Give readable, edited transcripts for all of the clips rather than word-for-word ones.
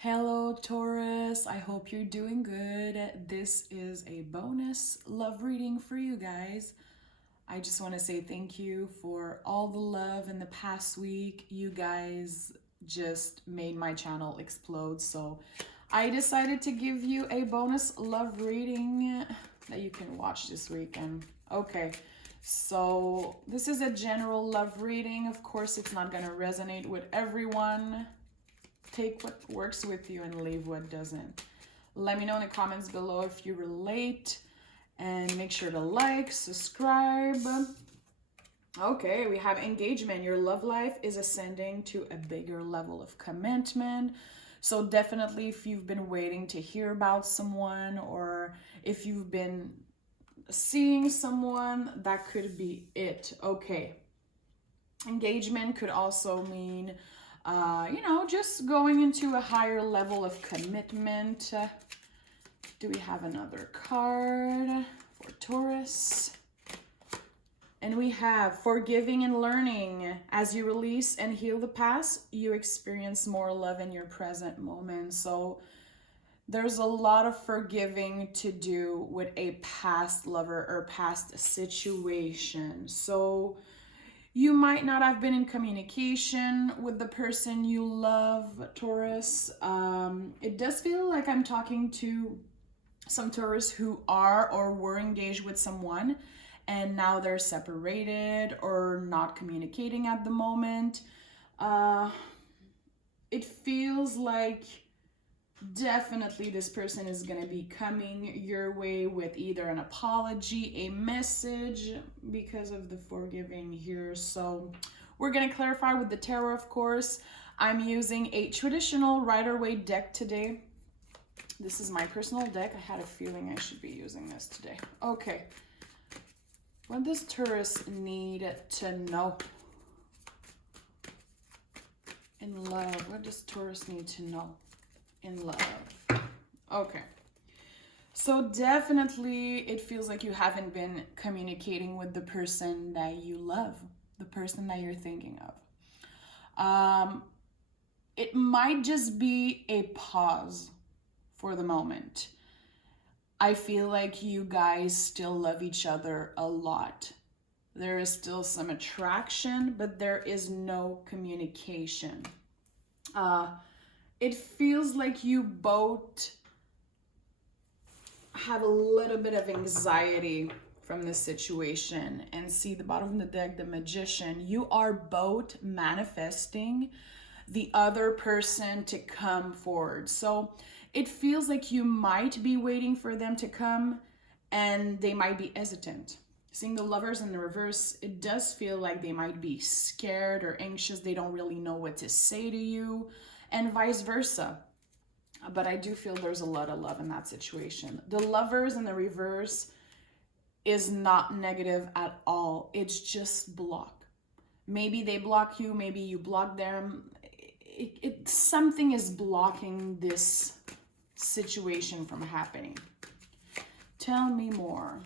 Hello, Taurus. I hope you're doing good. This is a bonus love reading for you guys. I just want to say thank you for all the love in the past week. You guys just made my channel explode. So I decided to give you a bonus love reading that you can watch this weekend. Okay. So this is a general love reading. Of course, it's not going to resonate with everyone. Take what works with you and leave what doesn't. Let me know in the comments below if you relate, and make sure to like, subscribe. Okay, we have engagement. Your love life is ascending to a bigger level of commitment. So definitely if you've been waiting to hear about someone, or if you've been seeing someone, that could be it. Okay. Engagement could also mean just going into a higher level of commitment. Do we have another card for Taurus? And we have forgiving and learning. As you release and heal the past, you experience more love in your present moment. So there's a lot of forgiving to do with a past lover or past situation. So you might not have been in communication with the person you love, Taurus. It does feel like I'm talking to some Taurus who are or were engaged with someone and now they're separated or not communicating at the moment. It feels like definitely this person is going to be coming your way with either an apology, a message, because of the forgiving here. So we're going to clarify with the tarot, of course. I'm using a traditional Rider-Waite deck today. This is my personal deck. I had a feeling I should be using this today. Okay. What does Taurus need to know in love? What does Taurus need to know in love? Okay. So definitely it feels like you haven't been communicating with the person that you love, the person that you're thinking of. It might just be a pause for the moment. I feel like you guys still love each other a lot. There is still some attraction, but there is no communication. It feels like you both have a little bit of anxiety from this situation. And see the bottom of the deck, the Magician. You are both manifesting the other person to come forward. So it feels like you might be waiting for them to come and they might be hesitant. Seeing the Lovers in the reverse, it does feel like they might be scared or anxious. They don't really know what to say to you, and vice versa. But I do feel there's a lot of love in that situation. The Lovers in the reverse is not negative at all. It's just block. Maybe they block you, maybe you block them. Something is blocking this situation from happening. Tell me more.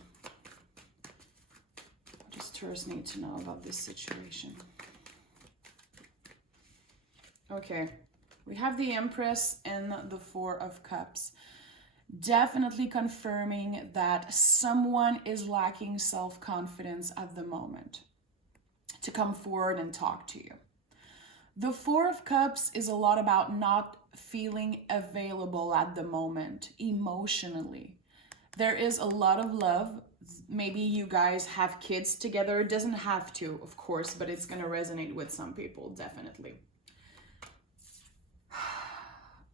What does Taurus need to know about this situation? Okay. We have the Empress and the Four of Cups. Definitely confirming that someone is lacking self-confidence at the moment to come forward and talk to you. The Four of Cups is a lot about not feeling available at the moment emotionally. There is a lot of love. Maybe you guys have kids together. It doesn't have to, of course, but it's going to resonate with some people, definitely.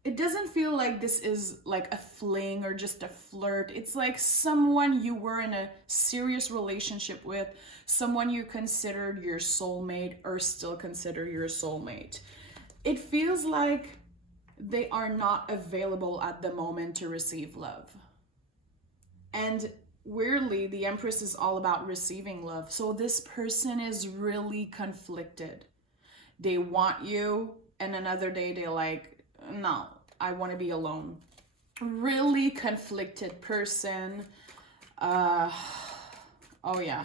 It doesn't feel like this is like a fling or just a flirt. It's like someone you were in a serious relationship with, someone you considered your soulmate or still consider your soulmate. It feels like they are not available at the moment to receive love. And weirdly, the Empress is all about receiving love. So this person is really conflicted. They want you, and another day they're like, no, I want to be alone. Really conflicted person. Oh yeah.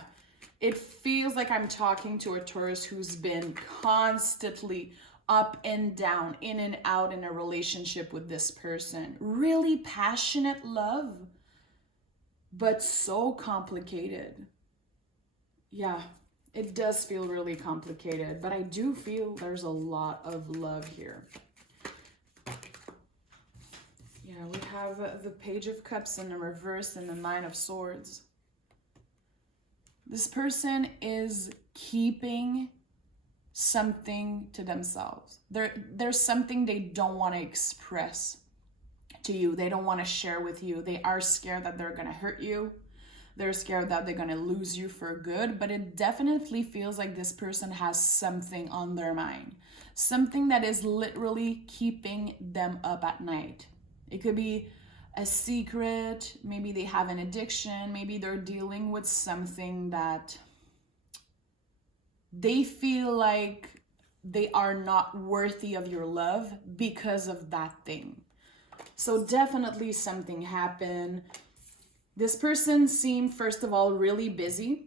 It feels like I'm talking to a Taurus who's been constantly up and down, in and out in a relationship with this person. Really passionate love, but so complicated. Yeah, it does feel really complicated, but I do feel there's a lot of love here. Yeah, we have the Page of Cups in the reverse and the Nine of Swords. This person is keeping something to themselves. There's something they don't want to express to you. They don't want to share with you. They are scared that they're going to hurt you. They're scared that they're going to lose you for good. But it definitely feels like this person has something on their mind. Something that is literally keeping them up at night. It could be a secret. Maybe they have an addiction. Maybe they're dealing with something that they feel like they are not worthy of your love because of that thing. So definitely something happened. This person seemed, first of all, really busy.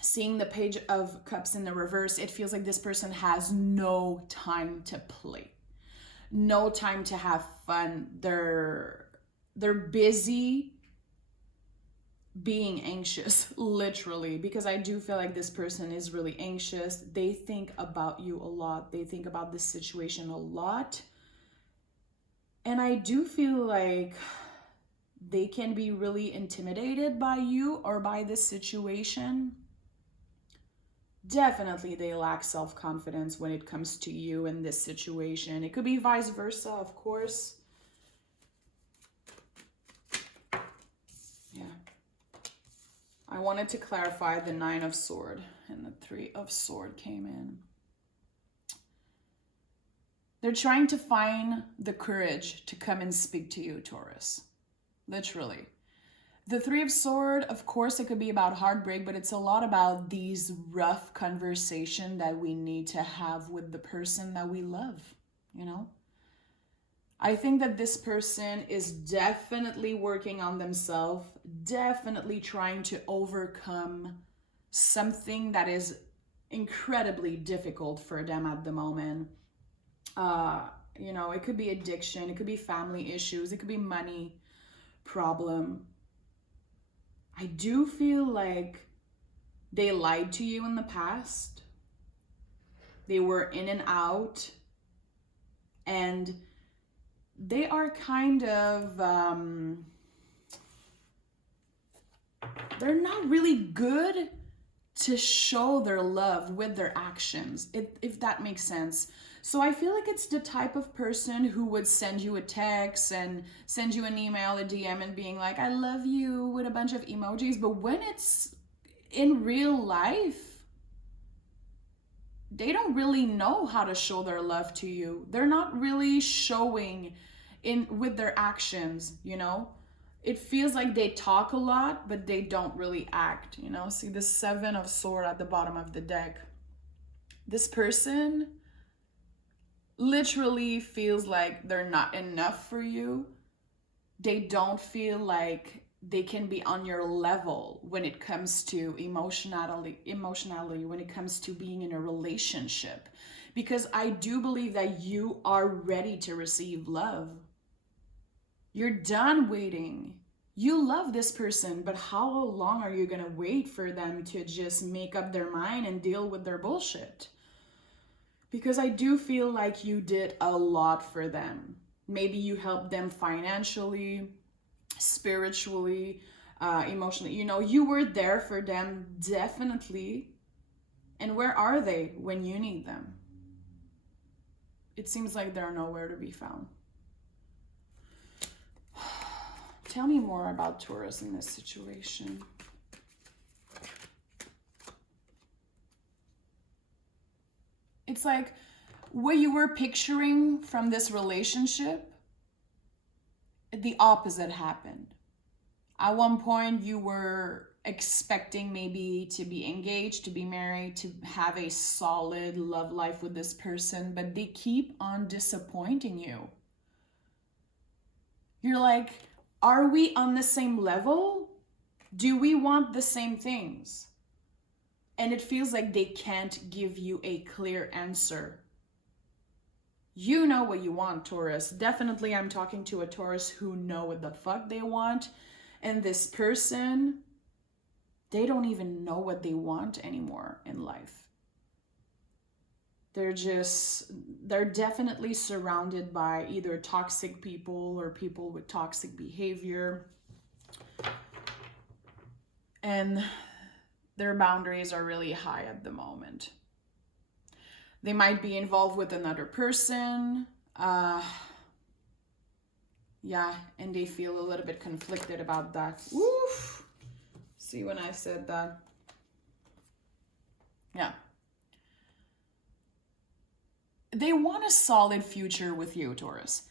Seeing the Page of Cups in the reverse, it feels like this person has no time to play. No time to have fun. They're busy being anxious, literally, because I do feel like this person is really anxious. They think about you a lot. They think about this situation a lot. And I do feel like they can be really intimidated by you or by this situation. Definitely they lack self-confidence when it comes to you in this situation. It could be vice versa, of course. I wanted to clarify the Nine of Swords, and the Three of Swords came in. They're trying to find the courage to come and speak to you, Taurus. Literally. The Three of Swords, of course, it could be about heartbreak, but it's a lot about these rough conversations that we need to have with the person that we love, you know? I think that this person is definitely working on themselves, definitely trying to overcome something that is incredibly difficult for them at the moment. You know, it could be addiction, it could be family issues, it could be money problem. I do feel like they lied to you in the past. They were in and out, and they are kind of, they're not really good to show their love with their actions, if that makes sense. So I feel like it's the type of person who would send you a text and send you an email, a DM, and being like, I love you, with a bunch of emojis. But when it's in real life, they don't really know how to show their love to you. They're not really showing in with their actions, you know? It feels like they talk a lot, but they don't really act, you know? See the Seven of Swords at the bottom of the deck. This person literally feels like they're not enough for you. They don't feel like they can be on your level when it comes to emotionality, when it comes to being in a relationship. Because I do believe that you are ready to receive love. You're done waiting. You love this person, but how long are you gonna wait for them to just make up their mind and deal with their bullshit? Because I do feel like you did a lot for them. Maybe you helped them financially, spiritually, emotionally. You know, you were there for them, definitely. And where are they when you need them? It seems like they're nowhere to be found. Tell me more about Taurus in this situation. It's like what you were picturing from this relationship, the opposite happened. At one point, you were expecting maybe to be engaged, to be married, to have a solid love life with this person, but they keep on disappointing you. You're like, are we on the same level? Do we want the same things? And it feels like they can't give you a clear answer. You know what you want, Taurus. Definitely, I'm talking to a Taurus who know what the fuck they want. And this person, they don't even know what they want anymore in life. They're definitely surrounded by either toxic people or people with toxic behavior. And their boundaries are really high at the moment. They might be involved with another person. Yeah, and they feel a little bit conflicted about that. Oof. See when I said that? Yeah. They want a solid future with you, Taurus.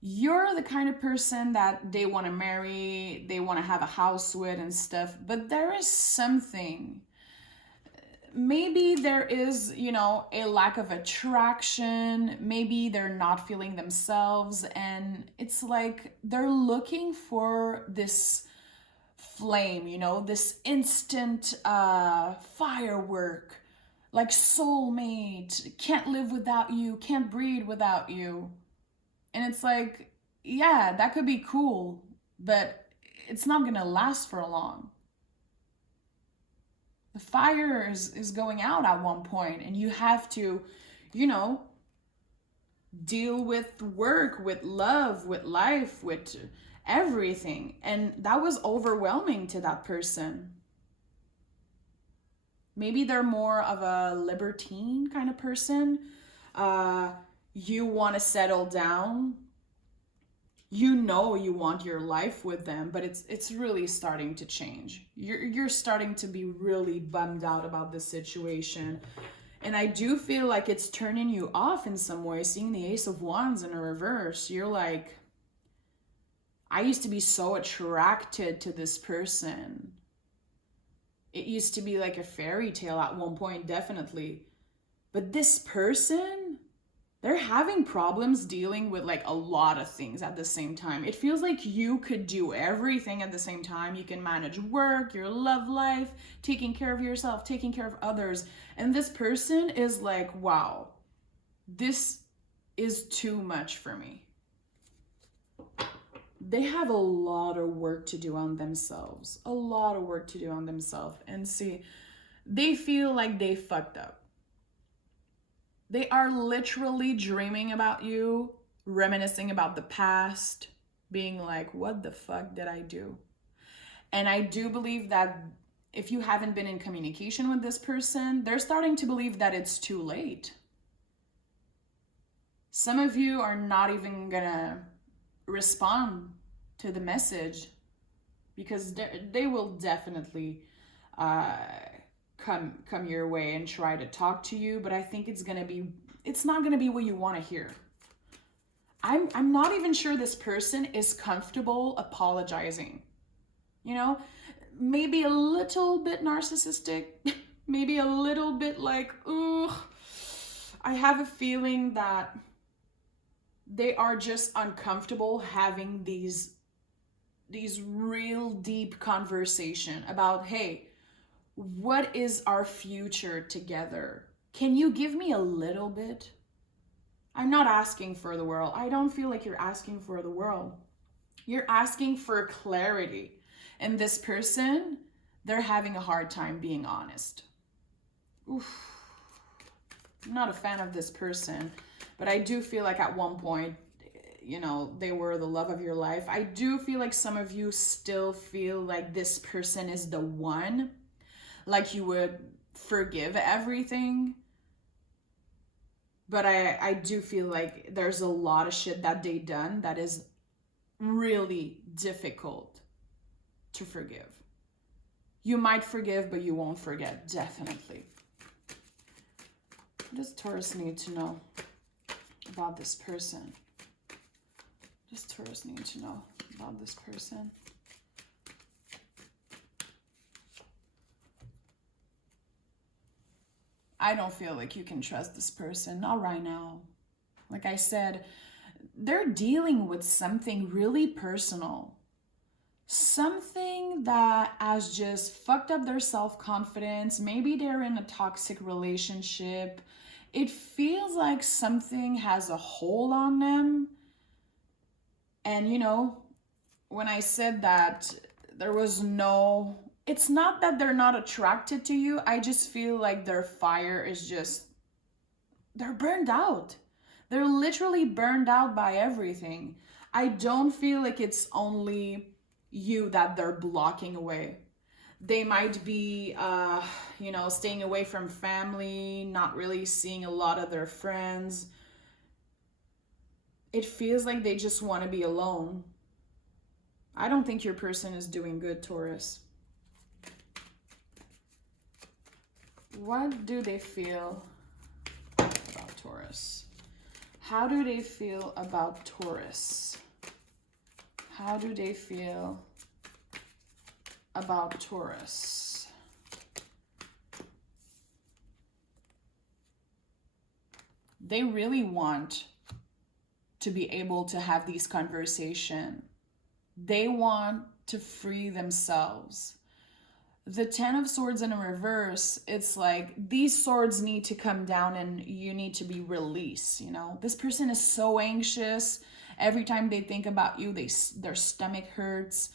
You're the kind of person that they want to marry, they want to have a house with and stuff, but there is something. Maybe there is, a lack of attraction. Maybe they're not feeling themselves. And it's like they're looking for this flame, this instant firework, like soulmate, can't live without you, can't breathe without you. And it's like, yeah, that could be cool, but it's not going to last for long. The fire is going out at one point, and you have to, deal with work, with love, with life, with everything. And that was overwhelming to that person. Maybe they're more of a libertine kind of person. You want to settle down. You want your life with them, but it's really starting to change. You're starting to be really bummed out about the situation. And I do feel like it's turning you off in some way, seeing the Ace of Wands in a reverse. You're like, I used to be so attracted to this person. It used to be like a fairy tale at one point, definitely. But this person, they're having problems dealing with like a lot of things at the same time. It feels like you could do everything at the same time. You can manage work, your love life, taking care of yourself, taking care of others. And this person is like, wow, this is too much for me. They have a lot of work to do on themselves. A lot of work to do on themselves. And see, they feel like they fucked up. They are literally dreaming about you, reminiscing about the past, being like, what the fuck did I do? And I do believe that if you haven't been in communication with this person, they're starting to believe that it's too late. Some of you are not even gonna respond to the message because they will definitely come your way and try to talk to you, but I think it's not gonna be what you want to hear. I'm not even sure this person is comfortable apologizing. Maybe a little bit narcissistic, maybe a little bit like, ooh, I have a feeling that they are just uncomfortable having these real deep conversation about, hey, what is our future together? Can you give me a little bit? I'm not asking for the world. I don't feel like you're asking for the world. You're asking for clarity. And this person, they're having a hard time being honest. Oof. I'm not a fan of this person, but I do feel like at one point, they were the love of your life. I do feel like some of you still feel like this person is the one, like you would forgive everything. But I do feel like there's a lot of shit that they done that is really difficult to forgive. You might forgive, but you won't forget, definitely. What does Taurus need to know about this person? What does Taurus need to know about this person? I don't feel like you can trust this person, not right now. Like I said, they're dealing with something really personal. Something that has just fucked up their self-confidence. Maybe they're in a toxic relationship It feels like something has a hold on them. And when I said that there was no, it's not that they're not attracted to you. I just feel like their fire is just, they're burned out. They're literally burned out by everything. I don't feel like it's only you that they're blocking away. They might be, staying away from family, not really seeing a lot of their friends. It feels like they just want to be alone. I don't think your person is doing good, Taurus. What do they feel about Taurus? How do they feel about Taurus? How do they feel about Taurus? They really want to be able to have these conversations. They want to free themselves. The Ten of Swords in a reverse, it's like these swords need to come down and you need to be released, This person is so anxious. Every time they think about you, their stomach hurts.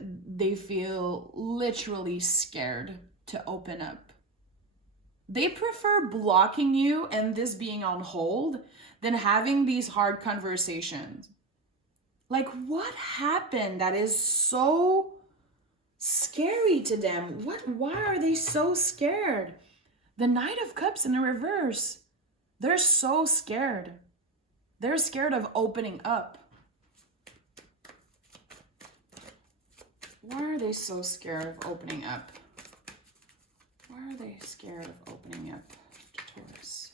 They feel literally scared to open up. They prefer blocking you and this being on hold than having these hard conversations. Like, what happened that is so scary to them? Why are they so scared? The Knight of Cups in the reverse. They're so scared. They're scared of opening up. Why are they so scared of opening up? Why are they scared of opening up to Taurus?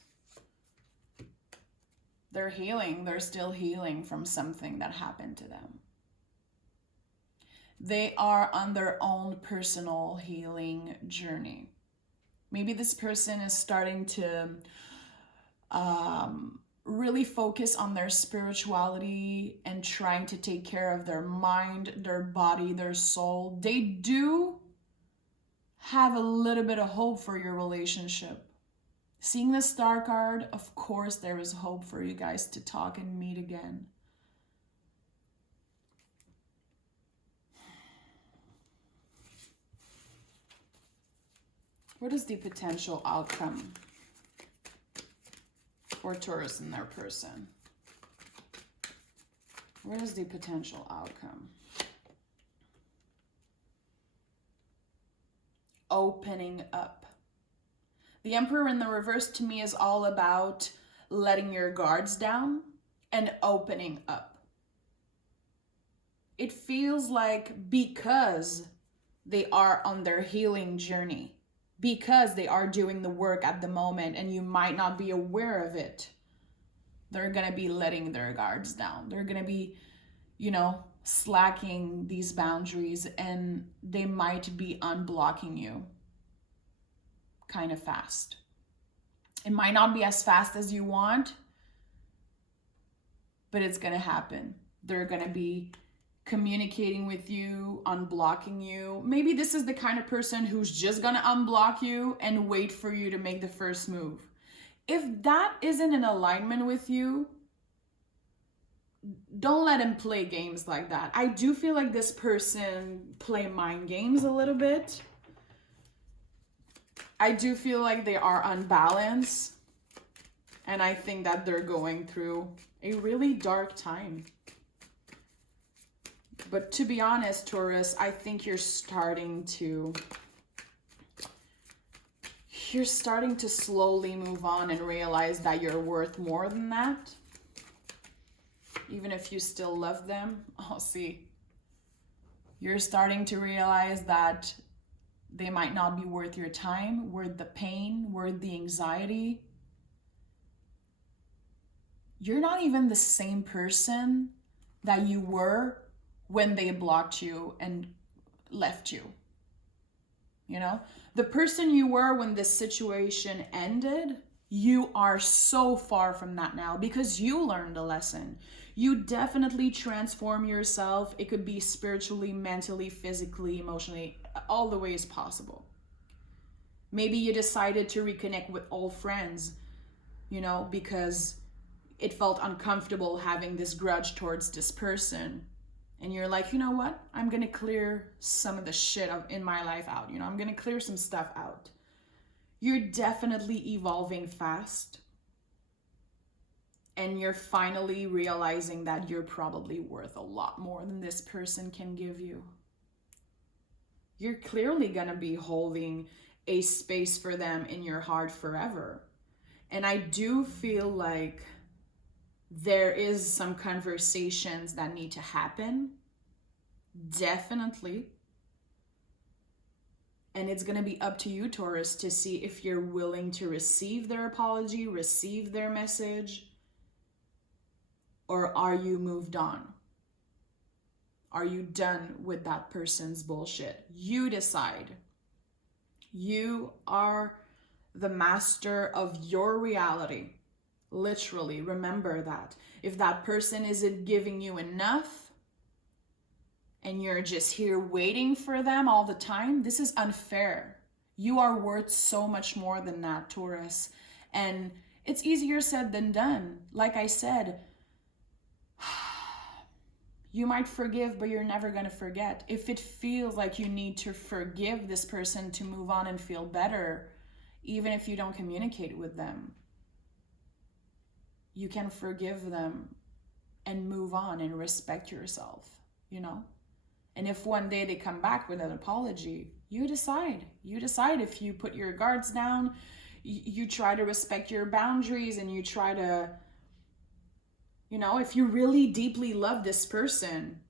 They're healing. They're still healing from something that happened to them. They are on their own personal healing journey. Maybe this person is starting to really focus on their spirituality and trying to take care of their mind, their body, their soul. They do have a little bit of hope for your relationship. Seeing the Star card, of course, there is hope for you guys to talk and meet again. What is the potential outcome for Taurus and their person? What is the potential outcome? Opening up. The Emperor in the reverse to me is all about letting your guards down and opening up. It feels like because they are on their healing journey, because they are doing the work at the moment and you might not be aware of it, they're going to be letting their guards down. They're going to be, slacking these boundaries, and they might be unblocking you kind of fast. It might not be as fast as you want, but it's going to happen. They're going to be communicating with you, unblocking you. Maybe this is the kind of person who's just gonna unblock you and wait for you to make the first move. If that isn't in alignment with you, don't let him play games like that. I do feel like this person play mind games a little bit. I do feel like they are unbalanced, and I think that they're going through a really dark time. But to be honest, Taurus, I think you're starting to slowly move on and realize that you're worth more than that. Even if you still love them. Oh, see. You're starting to realize that they might not be worth your time, worth the pain, worth the anxiety. You're not even the same person that you were when they blocked you and left you. The person you were when this situation ended, you are so far from that now because you learned a lesson. You definitely transform yourself. It could be spiritually, mentally, physically, emotionally, all the ways possible. Maybe you decided to reconnect with old friends. you know, because it felt uncomfortable having this grudge towards this person. And you're like, you know what? I'm going to clear some of the shit in my life out. You know, I'm going to clear some stuff out. You're definitely evolving fast. And you're finally realizing that you're probably worth a lot more than this person can give you. You're clearly going to be holding a space for them in your heart forever. And I do feel like there is some conversations that need to happen. Definitely. And it's going to be up to you, Taurus, to see if you're willing to receive their apology, receive their message, or are you moved on? Are you done with that person's bullshit? You decide. You are the master of your reality. Literally, remember that. If that person isn't giving you enough and you're just here waiting for them all the time, this is unfair. You are worth so much more than that, Taurus. And it's easier said than done. Like I said, you might forgive, but you're never going to forget. If it feels like you need to forgive this person to move on and feel better, even if you don't communicate with them, you can forgive them and move on and respect yourself, you know? And if one day they come back with an apology, you decide. You decide if you put your guards down, you try to respect your boundaries, and you try to, you know, if you really deeply love this person,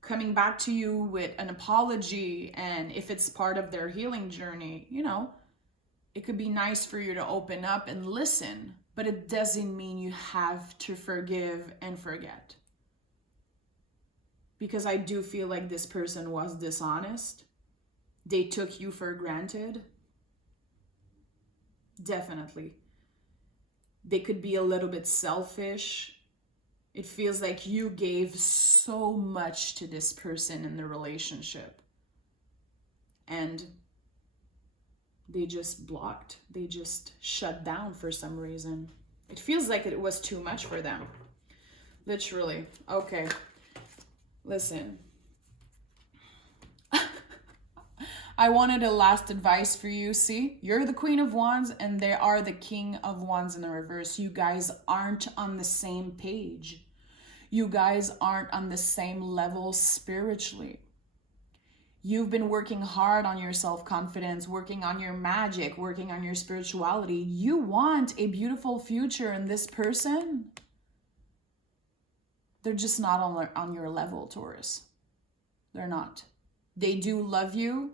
coming back to you with an apology, and if it's part of their healing journey, you know, it could be nice for you to open up and listen, but it doesn't mean you have to forgive and forget. Because I do feel like this person was dishonest. They took you for granted. Definitely. They could be a little bit selfish. It feels like you gave so much to this person in the relationship. And they just blocked. They just shut down for some reason. It feels like it was too much for them. Literally. Okay. Listen. I wanted a last advice for you. See, you're the Queen of Wands and they are the King of Wands in the reverse. You guys aren't on the same page. You guys aren't on the same level spiritually. You've been working hard on your self-confidence, working on your magic, working on your spirituality. You want a beautiful future, and this person, they're just not on your level, Taurus. They're not. They do love you.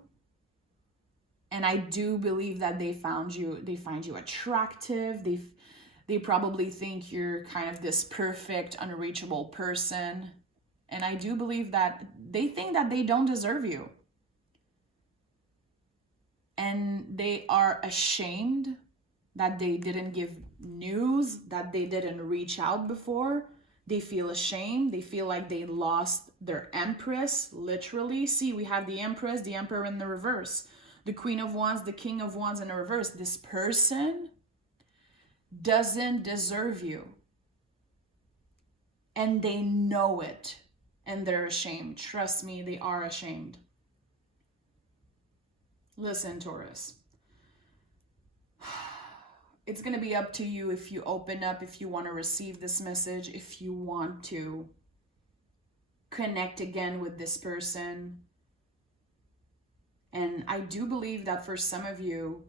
And I do believe that they find you attractive. They probably think you're kind of this perfect, unreachable person. And I do believe that they think that they don't deserve you. And they are ashamed that they didn't give news, that they didn't reach out before. They feel ashamed. They feel like they lost their Empress, literally. See, we have the Empress, the Emperor in the reverse. The Queen of Wands, the King of Wands in the reverse. This person doesn't deserve you. And they know it. And they're ashamed. Trust me, they are ashamed. Listen, Taurus. It's going to be up to you if you open up, if you want to receive this message, if you want to connect again with this person. And I do believe that for some of you,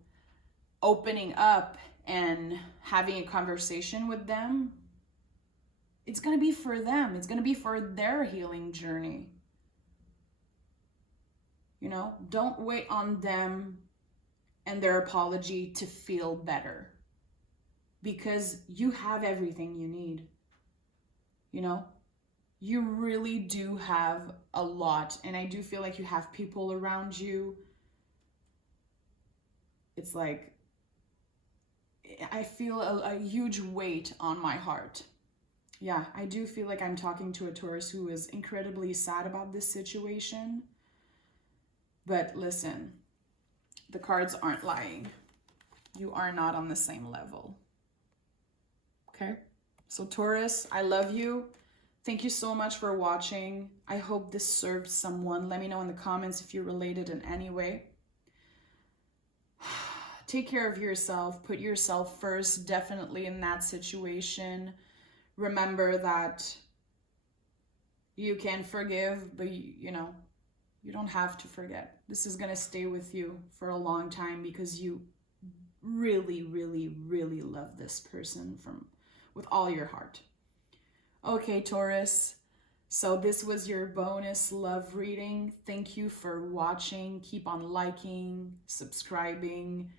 opening up and having a conversation with them, it's going to be for them. It's going to be for their healing journey. You know, don't wait on them and their apology to feel better. Because you have everything you need. You know, you really do have a lot. And I do feel like you have people around you. It's like, I feel a huge weight on my heart. Yeah, I do feel like I'm talking to a Taurus who is incredibly sad about this situation. But listen, the cards aren't lying. You are not on the same level. Okay? So Taurus, I love you. Thank you so much for watching. I hope this served someone. Let me know in the comments if you're related in any way. Take care of yourself. Put yourself first, definitely in that situation. Remember that you can forgive, but you know, you don't have to forget. This is going to stay with you for a long time because you really, really, really love this person with all your heart. Okay, Taurus. So this was your bonus love reading. Thank you for watching. Keep on liking, subscribing.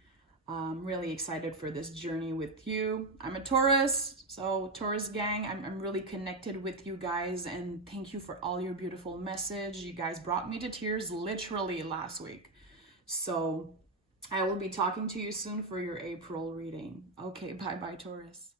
I'm really excited for this journey with you. I'm a Taurus, so Taurus gang, I'm really connected with you guys, and thank you for all your beautiful message. You guys brought me to tears literally last week. So I will be talking to you soon for your April reading. Okay, bye-bye, Taurus.